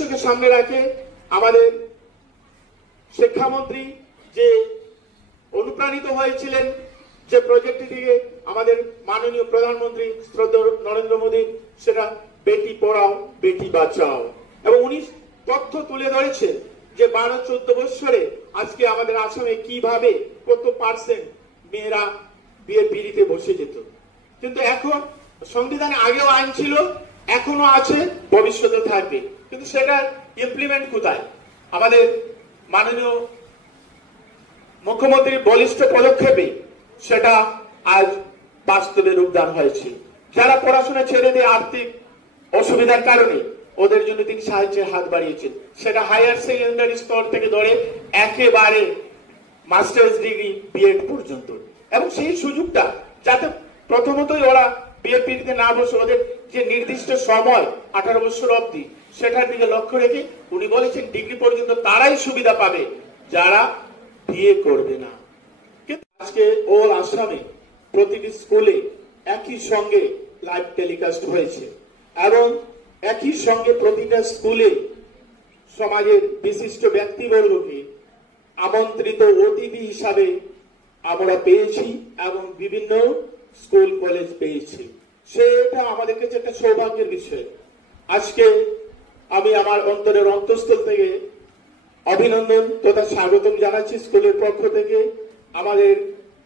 উদ্দেশ্যকে সামনে রাখে আমাদের শিক্ষামন্ত্রী যে অনুপ্রাণিত হয়েছিলেন যে প্রজেক্টটি থেকে আমাদের মাননীয় প্রধানমন্ত্রী শ্রদ্ধেয় নরেন্দ্র মোদী, সেটা বেটি পড়াও বেটি বাঁচাও, এবং উনি তথ্য তুলে ধরেছেন যে 12-14 বছরে আজকে আমাদের আসামে কিভাবে কত পার্সেন্ট মেয়েরা বিয়ে পিড়িতে বসে যেত। কিন্তু এখন সংবিধানে আগেও আইন ছিল, এখনো আছে, ভবিষ্যতে থাকবে, কিন্তু সেটা ইমপ্লিমেন্ট কোথায়? আমাদের মাননীয় মুখ্যমন্ত্রীর বলিষ্ঠ পদক্ষেপে সেটা আজ বাস্তবে রূপদান হয়েছে। যারা পড়াশোনা ছেড়ে দিয়ে আর্থিক অসুবিধার কারণে ওদের জন্য তিনি সাহায্যের হাত বাড়িয়েছেন, সেটা হায়ার সেকেন্ডারি স্তর থেকে ধরে একেবারে মাস্টার্স ডিগ্রি বিএড পর্যন্ত। এবং সেই সুযোগটা যাতে প্রথমতই ওরা বিয়ে পিড়িতে না বসে, ওদের যে নির্দিষ্ট সময় 18 বছর অবধি, সেটার দিকে লক্ষ্য রেখে উনি বলেছেন ডিগ্রি পর্যন্ত তারাই সুবিধা পাবে যারা বিয়ে করবে না। কিন্তু আজকে অল আসামে প্রতিটি স্কুলে একই সঙ্গে লাইভ টেলিকাস্ট হয়েছে, এবং একই সঙ্গে প্রতিটা স্কুলে সমাজের বিশিষ্ট ব্যক্তিবর্গকে আমন্ত্রিত অতিথি হিসাবে আমরা পেয়েছি, এবং বিভিন্ন স্কুল কলেজ পেয়েছি। সেটা আমাদের কাছে একটা সৌভাগ্যের বিষয়। আজকে আমি আমার অন্তরের অন্তঃস্থল থেকে অভিনন্দন তথা স্বাগতম জানাচ্ছি স্কুলের পক্ষ থেকে আমাদের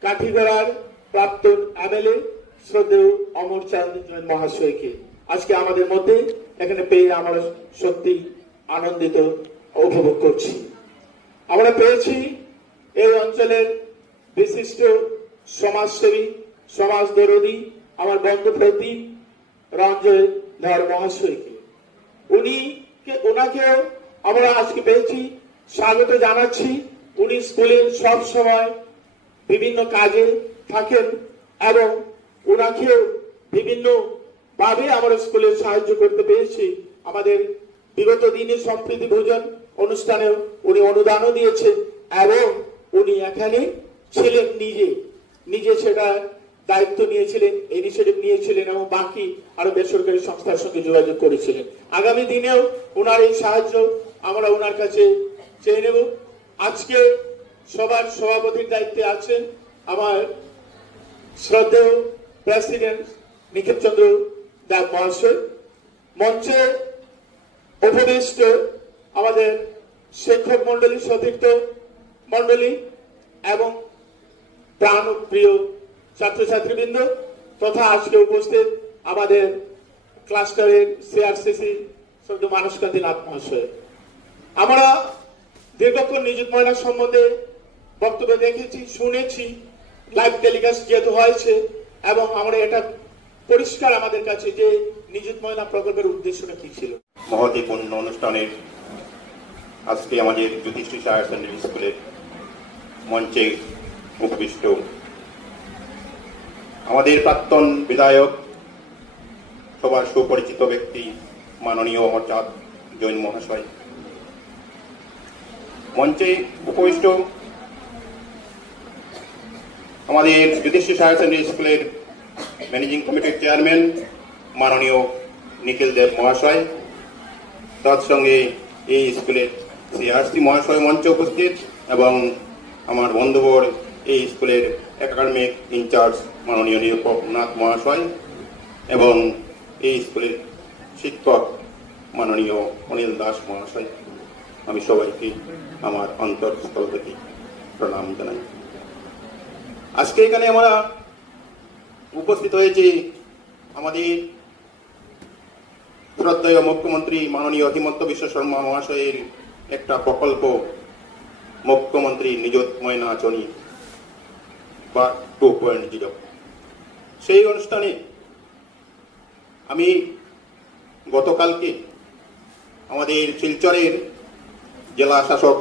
কাঠিগড়ার প্রাক্তন এমএলএ শ্রদ্ধেয় অমরচাঁদ জৈন মহাশয়কে। আজকে আমাদের মধ্যে এখানে পেয়ে আমরা সত্যি আনন্দিত উপভোগ করছি। আমরা পেয়েছি এই অঞ্চলের বিশিষ্ট সমাজসেবী, সমাজদরদী, আমার বন্ধুপ্রতি রঞ্জয় ধর মহাশয়কে। ওনাকেও আমরা আজকে পেয়েছি, স্বাগত জানাচ্ছি। উনি স্কুলে সব সময় বিভিন্ন কাজে থাকেন, এবং ওনাকেও বিভিন্ন ভাবে আমরা স্কুলে সাহায্য করতে পেরেছি। আমাদের বিগত দিনে সম্প্রীতি ভোজন অনুষ্ঠানেও উনি অনুদানও দিয়েছেন, এবং উনি এখানে ছিলেন নিজে সেটা দায়িত্ব নিয়েছিলেন, ইনিশিয়েটিভ নিয়েছিলেন, এবং বাকি আরো বেসরকারি সংস্থার সঙ্গে যোগাযোগ করেছিলেন। আগামী দিনেও ওনার এই সাহায্য আমরা ওনার কাছে চেয়ে নেব। আজকে সবার সভাপতির দায়িত্বে আছেন আমার শ্রদ্ধেয় প্রেসিডেন্ট নিখিল চন্দ্র দেব মহাশয়। মঞ্চে উপবিষ্ট আমাদের শিক্ষক মন্ডলী, সতীর্থ মন্ডলী এবং প্রাণপ্রিয় ছাত্রছাত্রীবৃন্দ, তথা আজকে উপস্থিত আমাদের ক্লাস্টারের সিআরসিসি শ্রদ্ধেয় মানসকান্তি নাথ মহাশয়। আমরা দীর্ঘক্ষণ নিযুত ময়না সম্বন্ধে বক্তব্য দেখেছি, শুনেছি, লাইভ টেলিকাস্ট যেহেতু হয়েছে, এবং আমরা এটা পরিষ্কার আমাদের কাছে যে নিযুত ময়না প্রকল্পের উদ্দেশ্যটা কি ছিল। মহতীপূর্ণ অনুষ্ঠানের আজকে আমাদের জ্যোতিষী হায়ার সেকেন্ডারি স্কুলের মঞ্চে উপবিষ্ট আমাদের প্রাক্তন বিধায়ক, সবার সুপরিচিত ব্যক্তি মাননীয় অমরচাঁদ জৈন মহাশয়, মঞ্চে উপবিষ্ট আমাদের জ্যোতিষী হায়ার সেকেন্ডারি স্কুলের ম্যানেজিং কমিটির চেয়ারম্যান মাননীয় নিখিল দেব মহাশয়, তার সঙ্গে এই স্কুলের সিআরসি মহাশয় মঞ্চে উপস্থিত, এবং আমার বন্ধুবর এই স্কুলের একাডেমিক ইনচার্জ মাননীয় নিরূপক নাথ মহাশয়, এবং এই স্কুলের শিক্ষক মাননীয় অনিল দাস মহাশয়, আমি সবাইকে আমার অন্তঃস্থল থেকে প্রণাম জানাই। আজকে এখানে আমরা উপস্থিত হয়েছি আমাদের শ্রদ্ধেয় মুখ্যমন্ত্রী মাননীয় হিমন্ত বিশ্ব শর্মা মহাশয়ের একটা প্রকল্প, মুখ্যমন্ত্রী নিযুত ময়না আঁচনি বা 2.0। সেই অনুষ্ঠানে আমি গতকালকে আমাদের শিলচরের জেলা শাসক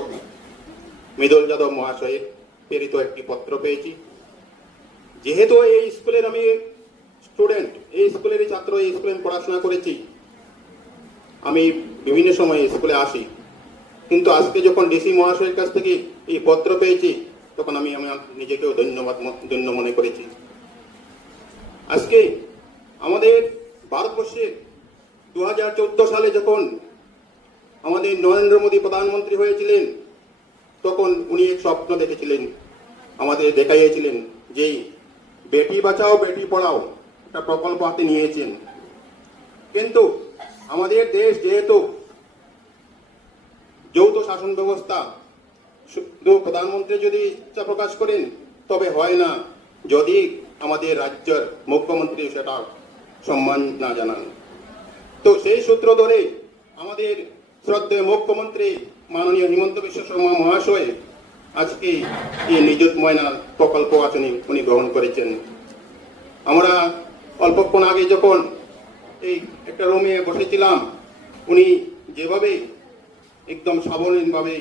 মৃদুল যাদব মহাশয়ের প্রেরিত একটি পত্র পেয়েছি। যেহেতু এই স্কুলের আমি স্টুডেন্ট, এই স্কুলের ছাত্র, এই স্কুলে পড়াশোনা করেছি, আমি বিভিন্ন সময় স্কুলে আসি, কিন্তু আজকে যখন ডিসি মহাশয়ের কাছ থেকে এই পত্র পেয়েছি তখন আমি আমার নিজেকেও ধন্য মনে করেছি। আজকে আমাদের ভারতবর্ষে 2014 সালে যখন আমাদের নরেন্দ্র মোদী প্রধানমন্ত্রী হয়েছিলেন তখন উনি এক স্বপ্ন দেখেছিলেন, আমাদের দেখাইয়েছিলেন যে বেটি বাঁচাও বেটি পড়াও একটা প্রকল্প হাতে নিয়েছেন। কিন্তু আমাদের দেশ যেহেতু যৌথ শাসন ব্যবস্থা, শুধু প্রধানমন্ত্রী যদি ইচ্ছা প্রকাশ করেন তবে হয় না, যদি আমাদের রাজ্যের মুখ্যমন্ত্রী সেটা সম্মান না জানান। তো সেই সূত্র ধরে আমাদের শ্রদ্ধেয় মুখ্যমন্ত্রী মাননীয় হিমন্ত বিশ্ব শর্মা মহাশয় আজকে এই নিযুত ময়না প্রকল্প আঁচনি উনি গ্রহণ করেছেন। আমরা অল্পক্ষণ আগে যখন এই একটা রুমে বসেছিলাম, উনি যেভাবে একদম সাবলীলভাবে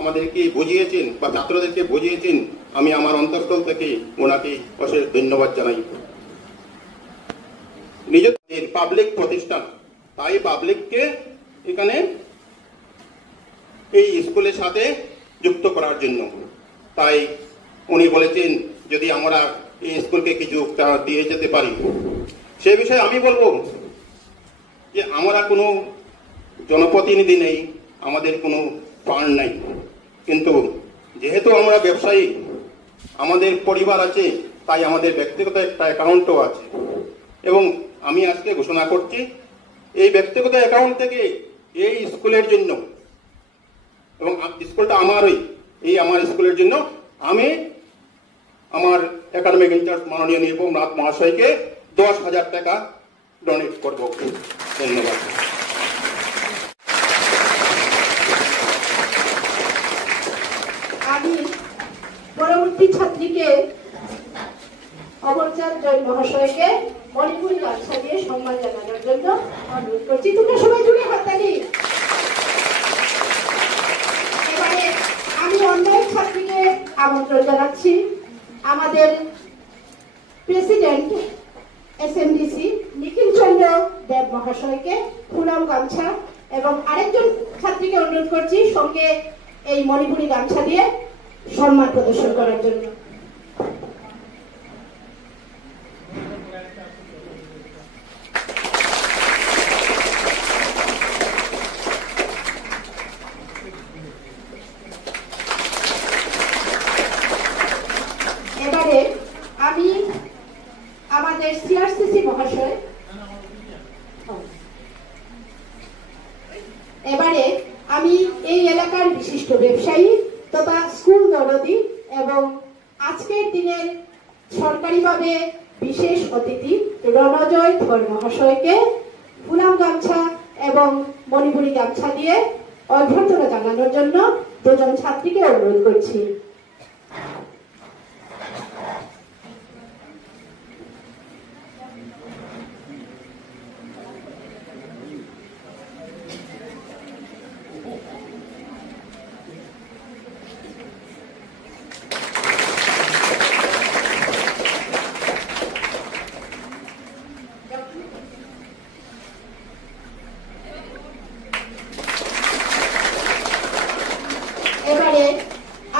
আমাদেরকে বুঝিয়েছেন বা ছাত্রদেরকে বুঝিয়েছেন, আমি আমার অন্তঃস্থল থেকে ওনাকে অশেষ ধন্যবাদ জানাই। নিজের পাবলিক প্রতিষ্ঠান, তাই পাবলিককে এখানে এই স্কুলের সাথে যুক্ত করার জন্য। তাই উনি বলেছেন যদি আমরা এই স্কুলকে কিছু দিয়ে যেতে পারি। সে বিষয়ে আমি বলবো যে আমরা কোনো জনপ্রতিনিধি নেই, আমাদের কোনো ফান্ড নাই, কিন্তু যেহেতু আমরা ব্যবসায়ী, আমাদের পরিবার আছে, তাই আমাদের ব্যক্তিগত একটা অ্যাকাউন্টও আছে। এবং আমি আজকে ঘোষণা করছি এই ব্যক্তিগত অ্যাকাউন্ট থেকে এই স্কুলের জন্য, এবং স্কুলটা আমারই, এই আমার স্কুলের জন্য আমি আমার একাডেমিক ইনচার্জ মাননীয় নিরুপম নাথ মহাশয়কে 10,000 টাকা ডোনেট করব। ধন্যবাদ। আমি পরবর্তী ছাত্রীকে অমরচাঁদ জয় মহাশয়কে মণিপুরি গামছা দিয়ে সম্মান জানানোর জন্য অনুরোধ করছি। তোমরা সবাই জুড়ে হাততালি। এবারে আমি অন্য এক ছাত্রীকে আমন্ত্রণ জানাচ্ছি, আমাদের প্রেসিডেন্ট এসএমডিসি নিখিল চন্দ্র দেব মহাশয়কে ফুলাম গামছা, এবং আরেকজন ছাত্রীকে অনুরোধ করছি সঙ্গে এই মণিপুরি গামছা দিয়ে সম্মান প্রদর্শন করার জন্য। এবারে আমি আমাদের সিআরসিসি মহাশয়, এবারে আমি এই এলাকার বিশিষ্ট ব্যবসায়ী তথা স্কুল দরদি এবং আজকের দিনের সরকারিভাবে বিশেষ অতিথি রণজয় ধর মহাশয়কে ফুলাম গামছা এবং মণিপুরি গামছা দিয়ে অভ্যর্থনা জানানোর জন্য দুজন ছাত্রীকে অনুরোধ করছি। এবারে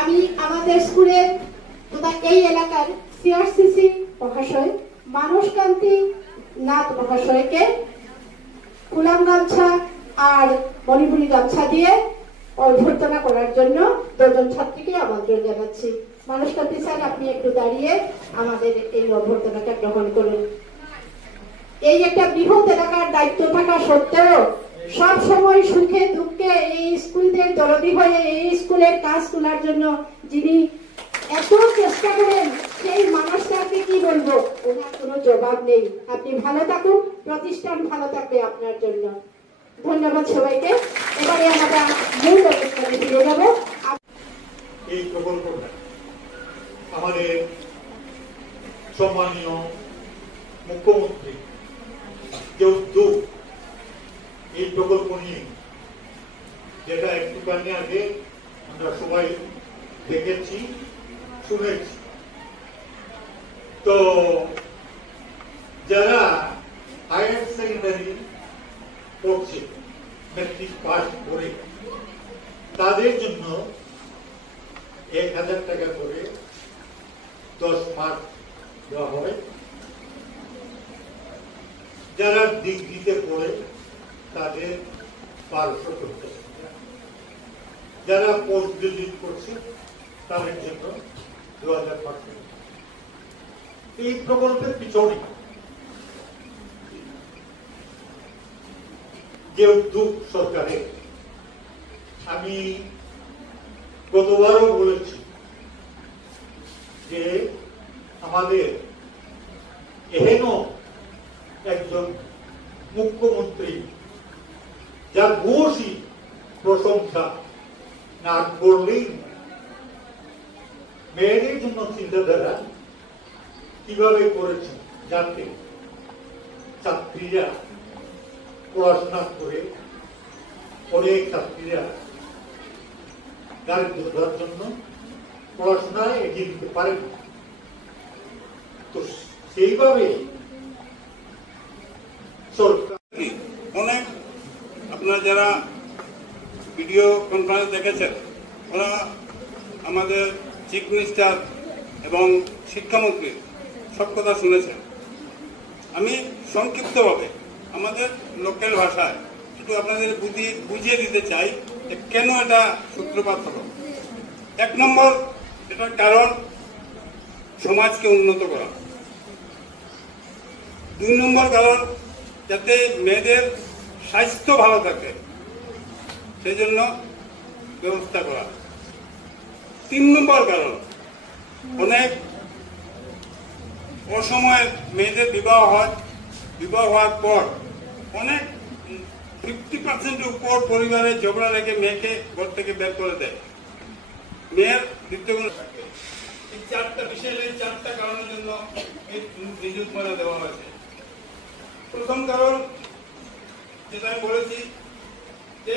আমি আমাদের স্কুলের তথা এই এলাকার সিআরসিসি মহাশয় মানসকান্তি নাথ মহাশয়কে ফুলাম গামছা আর মণিপুরি গামছা দিয়ে অভ্যর্থনা করার জন্য দুজন ছাত্রীকে আমন্ত্রণ জানাচ্ছি। মানসকান্তি স্যার, আপনি একটু দাঁড়িয়ে আমাদের এই অভ্যর্থনাটা গ্রহণ করুন। এই একটা বৃহৎ এলাকার দায়িত্ব থাকা সত্ত্বেও সব সময় সুখে দুঃখে এই স্কুলদের দরদি হয়ে এই স্কুলের কাজ তোলার জন্য যিনি এত চেষ্টা করেন, সেই মানুষটাকে কি বলবো, ওনার কোনো জবাব নেই। আপনি ভালো থাকুন, প্রতিষ্ঠান ভালো থাকবে আপনার জন্য। ধন্যবাদ সবাইকে। এবারে আমরা মূল অনুষ্ঠানে ফিরে যাব। এই প্রকল্পটা আমাদের সম্মানীয় মুখ্যমন্ত্রী যে উদ্যোগ, এই প্রকল্প নিয়ে যেটা একটুখানি আগে আমরা সবাই দেখেছি শুনেছি, তো যারা হায়ার সেকেন্ডারি পড়ছে মেট্রিক পাস করে তাদের জন্য 1,000 টাকা করে 10 মার্ক দেওয়া হয়। যারা ডিগ্রিতে পড়ে তাদের 1250 টাকা। যারা পোস্ট গ্রাজুয়েট করছে তাদের জন্য 2500 টাকা। এই প্রকল্পের পিছনে যে উদ্যোগ সরকারের, আমি গতবারও বলেছি যে আমাদের এহেন একজন মুখ্যমন্ত্রী যার ভূয়সী প্রশংসা না করলেই, মেয়েদের জন্য চিন্তাধারা কিভাবে করেছেন যাতে ছাত্রীরা পড়াশোনা করে অনেক ছাত্রীরা দারিদ্রতার জন্য পড়াশোনায় এগিয়ে দিতে পারেন। তো সেইভাবে সরকার অনেক আপনারা যারা ভিডিও কনফারেন্স দেখেছেন, ওরা আমাদের চিফ মিনিস্টার এবং শিক্ষামন্ত্রীর সব কথা শুনেছেন। আমি সংক্ষিপ্তভাবে আমাদের লোকাল ভাষায় একটু আপনাদের বুঝিয়ে দিতে চাই যে কেন এটা সূত্রপাত হলো। 1 নম্বর, এটার কারণ সমাজকে উন্নত করা। 2 নম্বর কারণ যাতে মেয়েদের স্বাস্থ্য ভালো থাকে সেই জন্য ব্যবস্থা করা। 3 নম্বর কারণ, অনেক অসময়ে মেয়েদের বিবাহ হয়, বিবাহ হওয়ার পর অনেক 50% উপর পরিবারের ঝগড়া রেখে মেয়েকে ঘর থেকে বের করে দেয়। মেয়ের দ্বিতীয় থাকে। এই 4টা বিশেষ, এই 4টা কারণের জন্য এই নিযুক্ত ময়না দেওয়া হয়েছে। প্রথম কারণ যেটা আমি বলেছি যে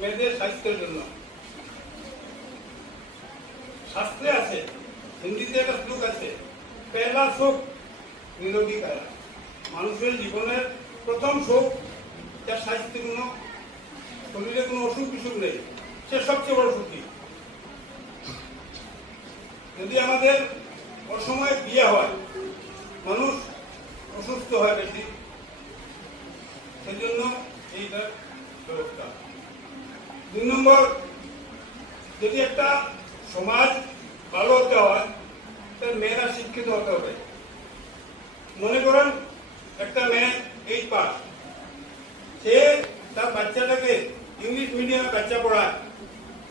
মেয়েদের স্বাস্থ্যের জন্য। শাস্ত্রে আছে, হিন্দিতে একটা শ্লোক আছে, পেলা সুখ নিরোগী কায়া। মানুষের জীবনের প্রথম সুখ যার স্বাস্থ্যে কোনো, শরীরে কোনো অসুখ বিসুখ নেই, সে সবচেয়ে বড় সুখী। যদি আমাদের অসময়ে বিয়ে হয়, মানুষ অসুস্থ হয় বেশি, সেজন্য এইটার ব্যবস্থা। 2 নম্বর, যদি একটা সমাজ ভালো হতে হয় তার মেয়েরা শিক্ষিত হতে হবে। মনে করেন একটা মেয়ে 8 পাস, সে তার বাচ্চাটাকে ইংলিশ মিডিয়ামে বাচ্চা পড়ায়,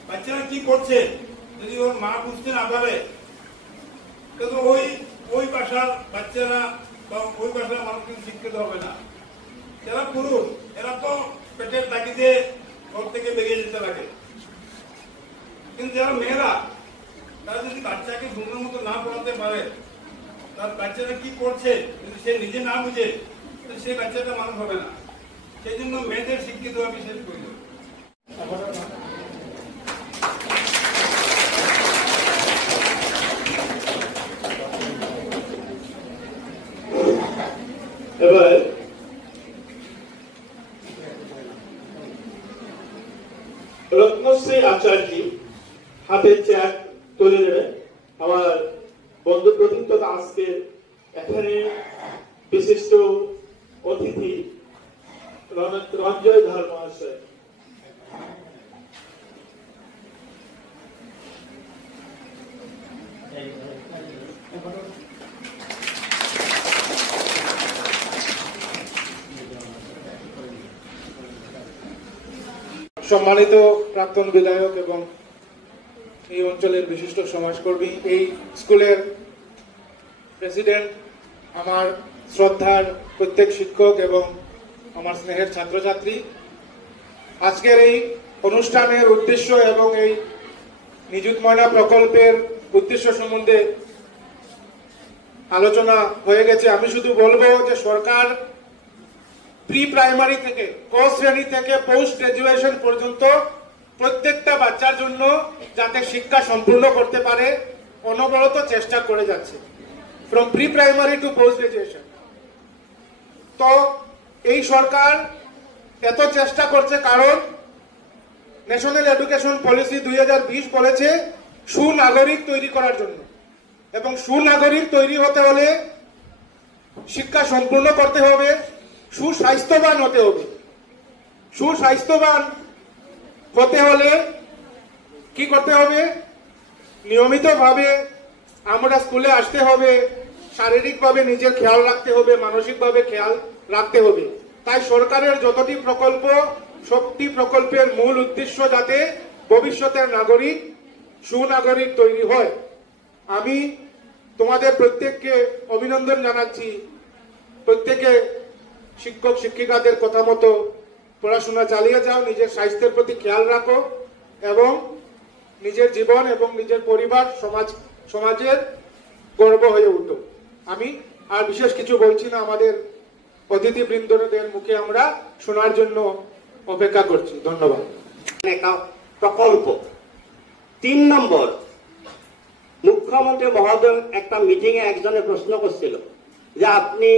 বাচ্চারা কি করছে যদি ওর মা বুঝতে না পারে, কিন্তু ওই ভাষার বাচ্চারা বা ওই ভাষার মানুষ কিন্তু শিক্ষিত হবে না। যারা পুরুষ, এরা তো পেটের তাগিদে ঘর থেকে বেরিয়ে যেতে লাগে, কিন্তু যারা মেয়েরা, তারা যদি বাচ্চাকে সুন্দর মতো না পড়াতে পারে, তার বাচ্চারা কি করছে যদি সে নিজে না বুঝে, সেই বাচ্চাটা মানুষ হবে না। সেই জন্য মেয়েদের শিক্ষিত হওয়া বিশেষ প্রয়োজন। এবার রত্নশ্রী আচার্যী হাতে চেয়ার তুলে নেবেন। আমার বন্ধু প্রথম তথা আজকে এখানে বিশিষ্ট অতিথি রঞ্জয় ধর মহাশয়। সম্মানিত প্রাক্তন বিধায়ক এবং এই অঞ্চলের বিশিষ্ট সমাজকর্মী, এই স্কুলের প্রেসিডেন্ট, আমার শ্রদ্ধার প্রত্যেক শিক্ষক এবং আমার স্নেহের ছাত্রছাত্রী, আজকের এই অনুষ্ঠানের উদ্দেশ্য এবং এই নিযুত ময়না প্রকল্পের উদ্দেশ্য সম্বন্ধে আলোচনা হয়ে গেছে। আমি শুধু বলবো যে সরকার প্রি প্রাইমারি থেকে, ক শ্রেণী থেকে পোস্ট গ্রাজুয়েশন পর্যন্ত প্রত্যেকটা বাচ্চার জন্য যাতে শিক্ষা সম্পূর্ণ করতে পারে অনবরত চেষ্টা করে যাচ্ছে, from pre primary to post graduation. তো এই সরকার এত চেষ্টা করছে কারণ ন্যাশনাল এডুকেশন পলিসি 2020 বলেছে সুনাগরিক তৈরি করার জন্য, এবং সুনাগরিক তৈরি হতে হলে শিক্ষা সম্পূর্ণ করতে হবে, সুস্বাস্থ্যবান হতে হবে। সুস্বাস্থ্যবান হতে হলে কি করতে হবে? নিয়মিতভাবে আমরা স্কুলে আসতে হবে, শারীরিকভাবে নিজের খেয়াল রাখতে হবে, মানসিকভাবে খেয়াল রাখতে হবে। তাই সরকারের যতটি প্রকল্প, সবটি প্রকল্পের মূল উদ্দেশ্য যাতে ভবিষ্যতের নাগরিক, সুনাগরিক তৈরি হয়। আমি তোমাদের প্রত্যেককে অভিনন্দন জানাচ্ছি। প্রত্যেকে শিক্ষক শিক্ষিকাদের কথা মতো পড়াশোনা চালিয়ে যাও, নিজের স্বাস্থ্যের প্রতি খেয়াল রাখো এবং নিজের জীবন এবং নিজের পরিবার, সমাজের গর্ব হয়ে উঠো। আমি আর বিশেষ কিছু বলছি না, আমাদের অতিথিবৃন্দদের মুখে আমরা শোনার জন্য অপেক্ষা করছি। ধন্যবাদ। একটা প্রকল্প 3 নম্বর, মুখ্যমন্ত্রী মহোদয় একটা মিটিং এ একজনে প্রশ্ন করছিল যে আপনি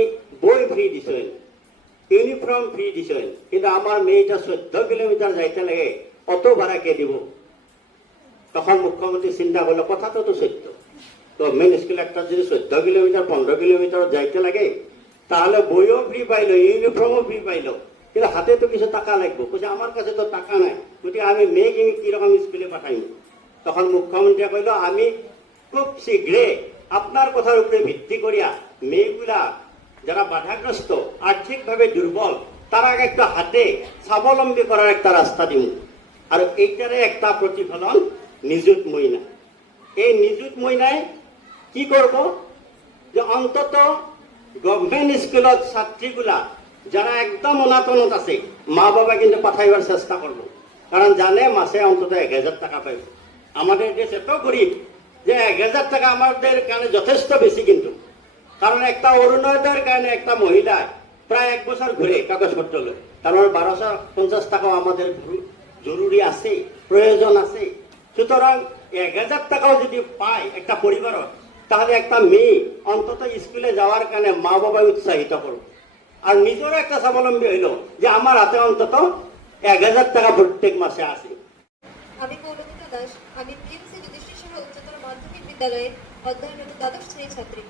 বই ফ্রি দিছেন, ইউনিফর্ম ফ্রি দিছেন, কিন্তু আমার মেয়েটা 14 কিলোমিটার যাইতে লাগে, অত ভাড়া কে দিব? তখন মুখ্যমন্ত্রী চিন্তা করলো কথাটা তো সত্য, গভর্নমেন্ট স্কুল একটা যদি 14 কিলোমিটার 15 কিলোমিটার যাইতে লাগে, তাহলে বইও ফ্রি পাইলো, ইউনিফর্মও ফ্রি পাইলো, কিন্তু হাতে তো কিছু টাকা লাগবে। বলছে আমার কাছে তো টাকা নাই, গতিকে আমি মেয়েকে কিরকম স্কুলে পাঠাইব? তখন মুখ্যমন্ত্রী কইল আমি খুব শীঘ্রে আপনার কথার উপরে ভিত্তি করিয়া মেয়েগুলা যারা বাধাগ্রস্ত, আর্থিকভাবে দুর্বল, তারা একটা হাতে স্বাবলম্বী করার একটা রাস্তা দিব। আর এইটারে একটা প্রতিফলন নিযুত মহিলা। এই নিযুত মহিলায় কি করব? যে অন্তত গভর্নমেন্ট স্কুলত ছাত্রীগুলা যারা একদম অনাতনত আছে, মা বাবা কিন্তু পাঠাইবার চেষ্টা করব, কারণ জানে মাসে অন্তত 1000 টাকা পাইব। আমাদের দেশ এত গরিব যে 1000 টাকা আমাদের কারণে যথেষ্ট বেশি, কিন্তু কারণ একটা অরুণোদয়ের কারণে একটা মহিলা প্রায় 1 বছর ঘুরে কাগজপত্র লয়, কারণ 1250 টাকাও আমাদের জরুরি আছে, প্রয়োজন আছে। সুতরাং 1000 টাকাও যদি পায় একটা পরিবারত, তাহলে একটা মেয়ে অন্তত স্কুলে যাওয়ার কারণে মা বাবা উৎসাহিত করব। আর নিজেরও একটা স্বাবলম্বী হইল যে আমার হাতে অন্তত 1000 টাকা প্রত্যেক মাসে আসে। আমি পৌলমিতা দাস, আমি পিএমসি যুধিষ্ঠির সাহা উচ্চতর মাধ্যমিক বিদ্যালয়ে অধ্যয়নরত দ্বাদশ শ্রেণীর ছাত্রী।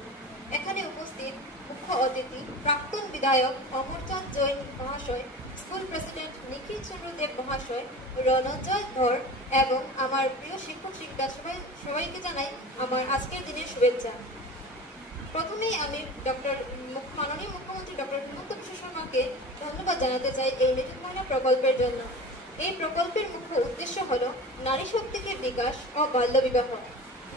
এখানে উপস্থিত মুখ্য অতিথি প্রাক্তন বিধায়ক অমরচাঁদ জৈন মহাশয়, স্কুল প্রেসিডেন্ট নিখিল চন্দ্র দেব মহাশয়, রণজয় ধর এবং আমার প্রিয় শিক্ষক শিক্ষিকা সবাইকে জানাই আমার আজকের দিনের শুভেচ্ছা। প্রথমেই আমি মাননীয় মুখ্যমন্ত্রী ডক্টর হিমন্ত বিশ্ব শর্মাকে ধন্যবাদ জানাতে চাই এই নিযুত মহিলা প্রকল্পের জন্য। এই প্রকল্পের মুখ্য উদ্দেশ্য হল নারী শক্তিকে বিকাশ ও বাল্যবিবাহ।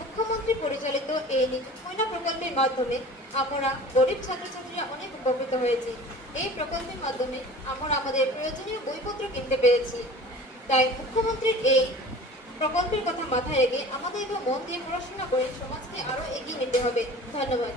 মুখ্যমন্ত্রী পরিচালিত এই নিযুত মহিলা প্রকল্পের মাধ্যমে আমরা গরিব ছাত্রছাত্রীরা অনেক উপকৃত হয়েছি। এই প্রকল্পের মাধ্যমে আমরা আমাদের প্রয়োজনীয় বইপত্র কিনতে পেরেছি। তাই মুখ্যমন্ত্রীর এই প্রকল্পের কথা মাথায় রেখে আমাদের মন দিয়ে পড়াশোনা করে সমাজকে আরো এগিয়ে নিতে হবে। ধন্যবাদ।